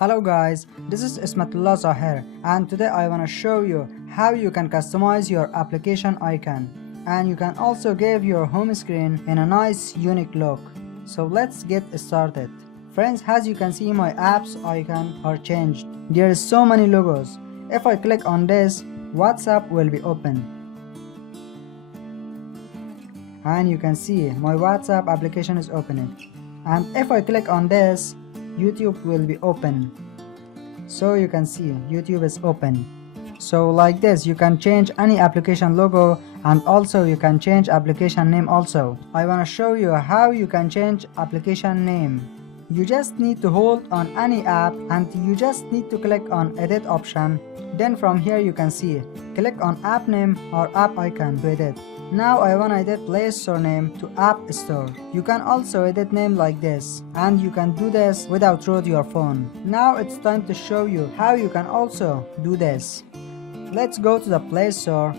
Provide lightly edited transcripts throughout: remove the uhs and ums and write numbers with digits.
Hello guys, this is Ismatullah Zahir and today I want to show you how you can customize your application icon and you can also give your home screen in a nice unique look. So let's get started. Friends, as you can see, my apps icon are changed. There is so many logos. If I click on this, WhatsApp will be open. And you can see my WhatsApp application is opening. And if I click on this, YouTube will be open. So you can see YouTube is open. So like this you can change any application logo and also you can change application name also. I want to show you how you can change application name. You just need to hold on any app and you just need to click on edit option. Then from here you can see click on app name or app icon to edit. Now I want to edit Play Store name to App Store. You can also edit name like this and you can do this without root your phone. Now it's time to show you how you can also do this. Let's go to the Play Store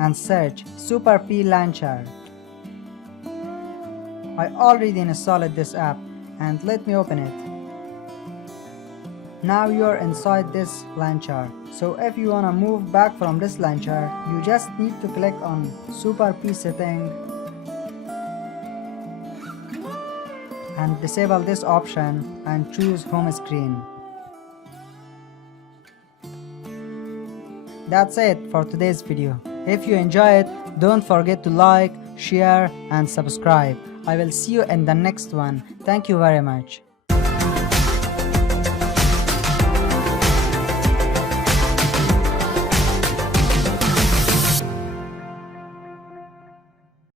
and search SuperP Launcher. I already installed this app and let me open it. Now you're inside this launcher. So if you wanna move back from this launcher, you just need to click on SuperP setting and disable this option and choose home screen. That's it for today's video. If you enjoy it, don't forget to like, share and subscribe. I will see you in the next one. Thank you very much.